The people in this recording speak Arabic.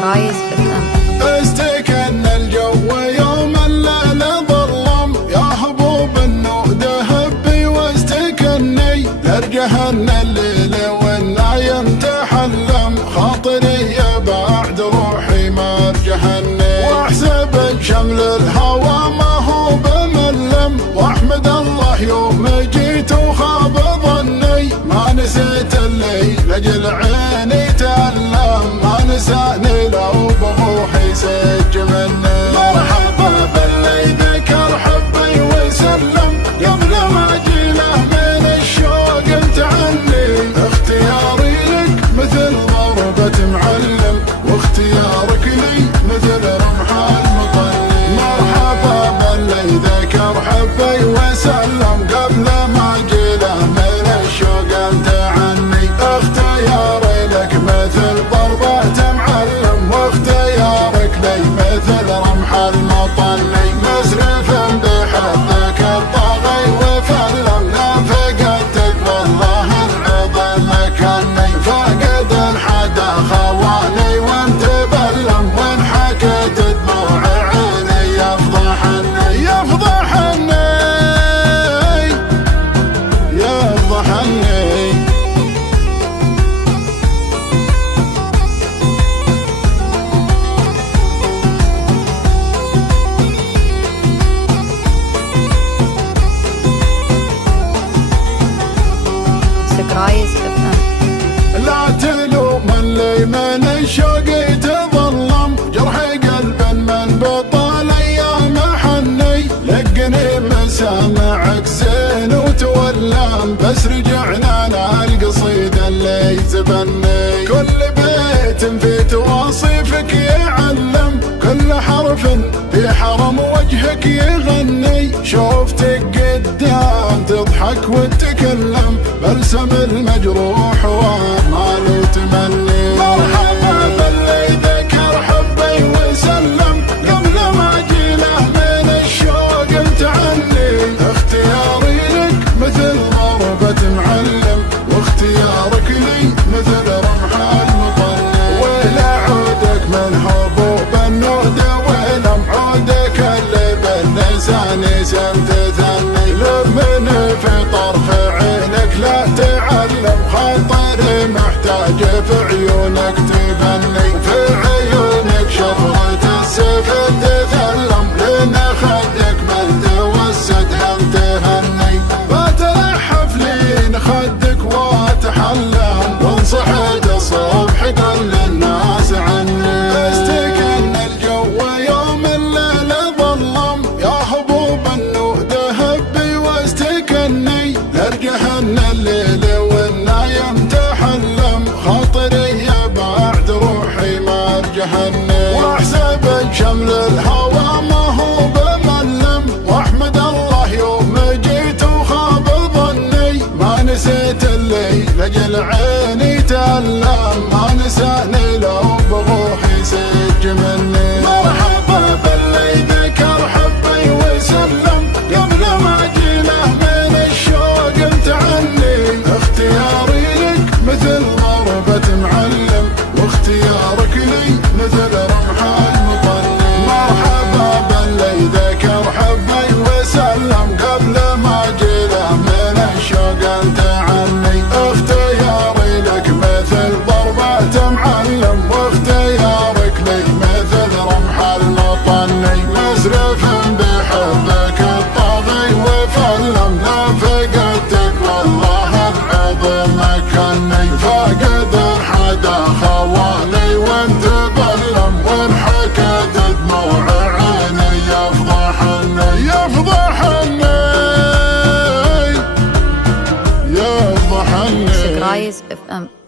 سكرايز FM. استكن الجو يوم الليل ظلم يا هبوب النود هبي واستكني لرجهن الليل والنايم تحلم خاطري بعد روحي ما رجهني واحسب شمل الهوى ما هو بملم واحمد الله يوم جيت وخاب ظني ما نسيت الليل لاجل عيني تألم ما نساني لو بروحي سج مني مرحبا باللي ذكر حبي وسلم قبل ما اجي له من الشوق انت عني اختياري لك مثل ضربة معلم واختيارك لي مثل رمح المطلي مرحبا باللي ذكر حبي وسلم قبل ما اجي له من الشوق انت عني اختياري لك مثل ضربة معلم واختيارك لي مثل رمح المطلي مسرف بحبك الطاغي وفلم لا فقدتك والله العظيم مكني فقد الحدا خواني وانت بلم وان حكيت دموع عيني يفضحني يفضحني يفضحني سكرايز FM. لا تلوم اللي من الشوق تظلم جرحي قلب من بطال ايام حني لقني مسامعك زين وتولم بس رجعنا انا القصيد اللي زبني كل بيت في تواصيفك يعلم كل حرف في حرم وجهك يغني شوفتك قدام تضحك وتتكلم بلسم المجروح وما له تمني مرحبا باللي ذكر حبي وسلم قبل ما اجي له من الشوق انت عني اختياري لك مثل ضربة معلم واختيارك لي مثل رمح المطلي ولا عودك من هبوب النود ولم عودك اللي باللسان سمت ثني لمن في طرف عينك لا تعلم خاطري محتاج في عيونك تغني في عيونك شفرة السيف تثلم لين خدك من توسد هم تهني بتلحف لين خدك واتحلم وانصحت الصبح قل للناس عني استكن الجو يوم الليل ظلم يا هبوب النود هبي واستكني لرجهن الليل والنايم تحلم خاطري بعد روحي ما رجهني واحسب شمل الهوى ما هو بملم واحمد الله يوم جيت وخاب ظني ما نسيت الليل لاجل عيني تألم ما نساني لو بروحي سج مني مرحبا باللي ذكر حبي وسلم قبل ما اجي له من الشوق انت عني اختياري لك مثل ضربة معلم واختيارك لي مثل رمح المطلي مرحبا باللي ذكر حبي وسلم قبل ما اجي له من الشوق انت عني اختياري لك مثل ضربة معلم واختيارك لي مثل رمح المطلي مسرف بحبك الطاغي وفلم لا فقدتك والله العظيم مكني فقد الحدا خواني وانت بلم وان حكيت دموع عيني يفضحني يفضحني يفضحني سكرايز FM.